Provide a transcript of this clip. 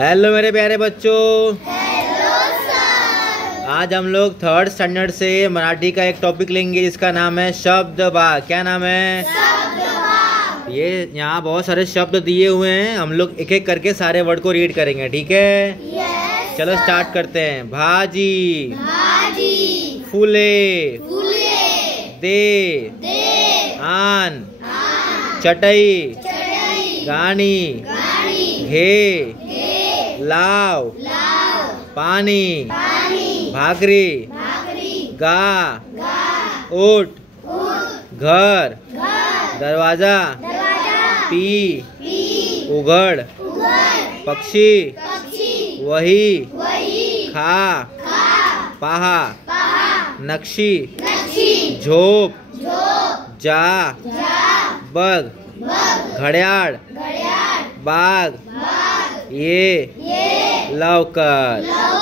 Hello मेरे प्यारे बच्चों। Hello sir. आज हम लोग थर्ड स्टैंडर्ड से मराठी का एक टॉपिक लेंगे जिसका नाम है शब्द भाग। क्या नाम है? शब्द भाग। ये यहाँ बहुत सारे शब्द दिए हुए हैं, हम लोग एक एक करके सारे वर्ड को रीड करेंगे, ठीक है? यस चलो सर। स्टार्ट करते हैं। भाजी, भाजी, फूले, फूले, दे, दे, आन, आन, चटई, चटई, गाणी, गाड़ी, घे, घे, लाव, लाव, पानी, पानी, भाकरी, भाकरी, गा, गा, ऊट, ऊट, घर, घर, दरवाजा, दरवाजा, पी, पी, उघड, उघड, पक्षी, पक्षी, वही, वही, खा, खा, पहा, पहा, नक्षी, नक्षी, झोप, झोप, जा, जा, बग, बग, घड्याळ, घड्याळ, बाग, बाग, ये, ये, लवकर। लव,